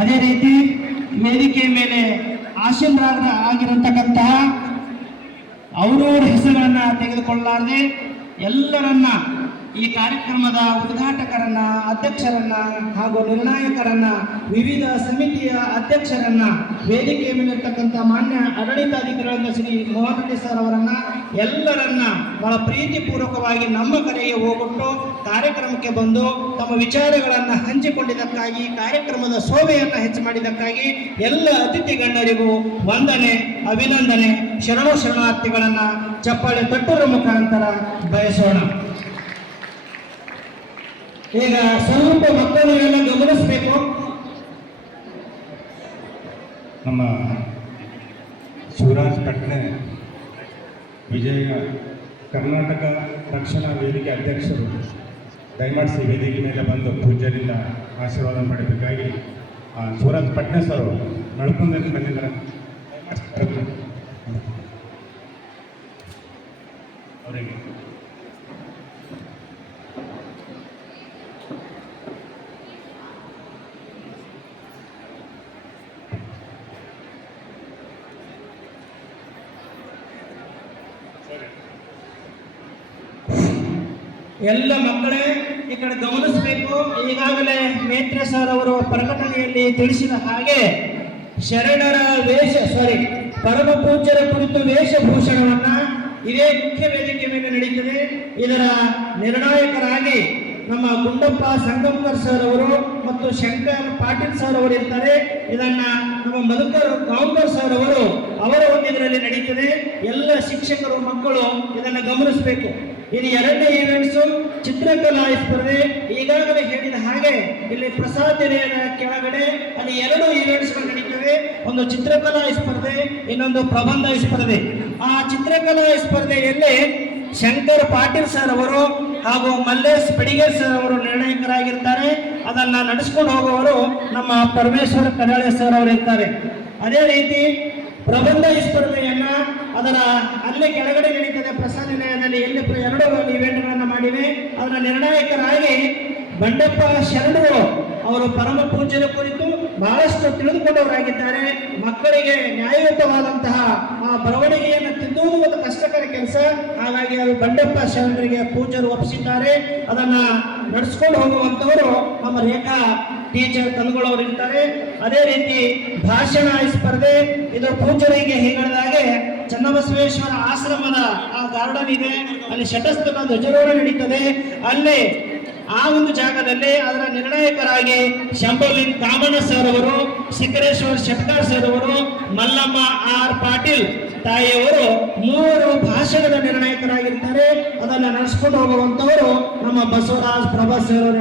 ಅದೇ ರೀತಿ ವೇದಿಕೆಯ ಮೇಲೆ ಆಸೀನರಾಗಿರತಕ್ಕಂತಹ ಅವರವರ ಹೆಸರುಗಳನ್ನ ತೆಗೆದುಕೊಳ್ಳಲಾರದೆ ಎಲ್ಲರನ್ನ ಈ ಕಾರ್ಯಕ್ರಮದ ಉದ್ಘಾಟಕರನ್ನ, ಅಧ್ಯಕ್ಷರನ್ನ ಹಾಗೂ ನಿರ್ಣಾಯಕರನ್ನ, ವಿವಿಧ ಸಮಿತಿಯ ಅಧ್ಯಕ್ಷರನ್ನ, ವೇದಿಕೆಯ ಮೇಲಿರ್ತಕ್ಕಂಥ ಮಾನ್ಯ ಆಡಳಿತಾಧಿಕಾರಿಗಳಾದ ಶ್ರೀ ಮೋಹನ್ ರೆಡ್ಡಿ ಸರ್ ಅವರನ್ನ ಎಲ್ಲರನ್ನ ಬಹಳ ಪ್ರೀತಿಪೂರ್ವಕವಾಗಿ ನಮ್ಮ ಕರೆಗೆ ಹೋಗ್ಬಿಟ್ಟು ಕಾರ್ಯಕ್ರಮಕ್ಕೆ ಬಂದು ತಮ್ಮ ವಿಚಾರಗಳನ್ನು ಹಂಚಿಕೊಂಡಿದ್ದಕ್ಕಾಗಿ, ಕಾರ್ಯಕ್ರಮದ ಶೋಭೆಯನ್ನು ಹೆಚ್ಚು ಮಾಡಿದ್ದಕ್ಕಾಗಿ ಎಲ್ಲ ಅತಿಥಿ ಗಣ್ಯರಿಗೂ ವಂದನೆ, ಅಭಿನಂದನೆ, ಶರಣಾರ್ಥಿಗಳನ್ನ ಚಪ್ಪಾಳೆ ತಟ್ಟುವ ಮುಖಾಂತರ ಬಯಸೋಣ. ಈಗ ಸ್ವಲ್ಪ ಮಕ್ಕಳಿಗೆಲ್ಲ ಗಮನಿಸಬೇಕು. ನಮ್ಮ ಶಿವರಾಜ್ ಪಟ್ನೆ ವಿಜಯ ಕರ್ನಾಟಕ ರಕ್ಷಣಾ ವೇದಿಕೆ ಅಧ್ಯಕ್ಷರು ದಯಮಾಡಿಸಿ ವೇದಿಕೆ ಮೇಲೆ ಬಂದು ಪೂಜ್ಯರಿಂದ ಆಶೀರ್ವಾದ ಪಡೆಯಬೇಕಾಗಿ ಶಿವರಾಜ್ ಪಟ್ನೆ ಸರ್ ನಡ್ಕೊಂಡಲ್ಲಿ ಬಂದಿದ್ದಾರೆ. ಅವರಿಗೆ ಎಲ್ಲ ಮಕ್ಕಳೇ ಈ ಕಡೆ ಗಮನಿಸಬೇಕು. ಈಗಾಗಲೇ ಮೇತ್ರೆ ಸರ್ ಅವರು ಪ್ರಕಟಣೆಯಲ್ಲಿ ತಿಳಿಸಿದ ಹಾಗೆ ಶರಣರ ಪರಮ ಪೂಜ್ಯರ ಕುರಿತು ವೇಷಭೂಷಣವನ್ನ ಇದೇ ಮುಖ್ಯ ವೇದಿಕೆ ಮೇಲೆ ನಡೀತದೆ. ಇದರ ನಿರ್ಣಾಯಕರಾಗಿ ನಮ್ಮ ಗುಂಡಪ್ಪ ಸಂಗಮಕರ್ ಸರ್ ಅವರು ಮತ್ತು ಶಂಕರ್ ಪಾಟೀಲ್ ಸರ್ ಅವರು ಇರ್ತಾರೆ. ಇದನ್ನ ನಮ್ಮ ಮಧುಕರ್ ಗಾಂವ್ಕರ್ ಸರ್ ಅವರು ಅವರ ಒಂದು ಇದರಲ್ಲಿ ನಡೀತದೆ. ಎಲ್ಲ ಶಿಕ್ಷಕರು, ಮಕ್ಕಳು ಇದನ್ನು ಗಮನಿಸಬೇಕು. ಇದು ಎರಡನೇ ಈವೆಂಟ್ಸು ಚಿತ್ರಕಲಾ ಸ್ಪರ್ಧೆ. ಈಗಾಗಲೇ ಹೇಳಿದ ಹಾಗೆ ಇಲ್ಲಿ ಪ್ರಸಾದ್ ನಿಲಯದ ಕೆಳಗಡೆ ಅಲ್ಲಿ 2 ಈವೆಂಟ್ಸ್ಗಳು ನಡೀತವೆ. ಒಂದು ಚಿತ್ರಕಲಾ ಸ್ಪರ್ಧೆ, ಇನ್ನೊಂದು ಪ್ರಬಂಧ ಸ್ಪರ್ಧೆ. ಆ ಚಿತ್ರಕಲಾ ಸ್ಪರ್ಧೆಯಲ್ಲಿ ಶಂಕರ್ ಪಾಟೀಲ್ ಸರ್ ಅವರು ಹಾಗೂ ಮಲ್ಲೇಶ್ ಪಡಿಗೆ ಸರ್ ಅವರು ನಿರ್ಣಾಯಕರಾಗಿರ್ತಾರೆ. ಅದನ್ನ ನಡೆಸ್ಕೊಂಡು ಹೋಗುವವರು ನಮ್ಮ ಪರಮೇಶ್ವರ್ ಕರಾಳೆ ಸರ್ ಅವರು ಇರ್ತಾರೆ. ಅದೇ ರೀತಿ ಪ್ರಬಂಧ ಸ್ಪರ್ಧೆಯನ್ನ ಅದರ ಅಲ್ಲೇ ಕೆಳಗಡೆ ನಡೀತದೆ ಪ್ರಸಾದ ನಿಲಯದಲ್ಲಿ. ಎಲ್ಲಿ 2 ಇವೆಂಟ್ಗಳನ್ನು ಮಾಡಿವೆ. ಅದರ ನಿರ್ಣಾಯಕರಾಗಿ ಬಂಡೆಪ್ಪ ಶರಣರು ಅವರು ಪರಮ ಪೂಜ್ಯರ ಕುರಿತು ಬಹಳಷ್ಟು ತಿಳಿದುಕೊಂಡವರಾಗಿದ್ದಾರೆ. ಮಕ್ಕಳಿಗೆ ನ್ಯಾಯಯುತವಾದಂತಹ ಆ ಬರವಣಿಗೆಯನ್ನು ತಿದ್ದುವುದು ಒಂದು ಕಷ್ಟಕರ ಕೆಲಸ. ಹಾಗಾಗಿ ಅವರು ಬಂಡೆಪ್ಪ ಶರಣರಿಗೆ ಪೂಜ್ಯರು ಒಪ್ಪಿಸಿದ್ದಾರೆ. ಅದನ್ನ ನಡೆಸ್ಕೊಂಡು ಹೋಗುವಂತವರು ನಮ್ಮ ರೇಖಾ ಟೀಚರ್ ತಂದುಗಳವರು ಇರ್ತಾರೆ. ಅದೇ ರೀತಿ ಭಾಷಣ ಸ್ಪರ್ಧೆ. ಇದು ಪೂಜ್ಯರಿಗೆ ಹೇಳಿದಾಗೆ ಚನ್ನಬಸವೇಶ್ವರ ಆಶ್ರಮದ ಆ ಗಾರ್ಡನ್ ಇದೆ, ಅಲ್ಲಿ ಶಟಸ್ಥಲ ಧ್ವಜಾರೋಹಣ ನಡೀತದೆ. ಅಲ್ಲಿ ಆ ಒಂದು ಜಾಗದಲ್ಲಿ ಅದರ ನಿರ್ಣಾಯಕರಾಗಿ ಶಂಭೋಲಿನ್ ಕಾಮಣ್ಣ ಸರ್ ಅವರು, ಶಿಖರೇಶ್ವರ್ ಶೆಟ್ಕಾರ್ ಸರ್ ಅವರು, ಮಲ್ಲಮ್ಮ ಆರ್ ಪಾಟೀಲ್ ತಾಯಿಯವರು 3 ಭಾಷೆಗಳ ನಿರ್ಣಾಯಕರಾಗಿರ್ತಾರೆ. ಅದನ್ನು ನಡೆಸ್ಕೊಂಡು ಹೋಗುವಂತವರು ನಮ್ಮ ಬಸವರಾಜ್ ಪ್ರಭಾ ಸರ್ ಅವರು.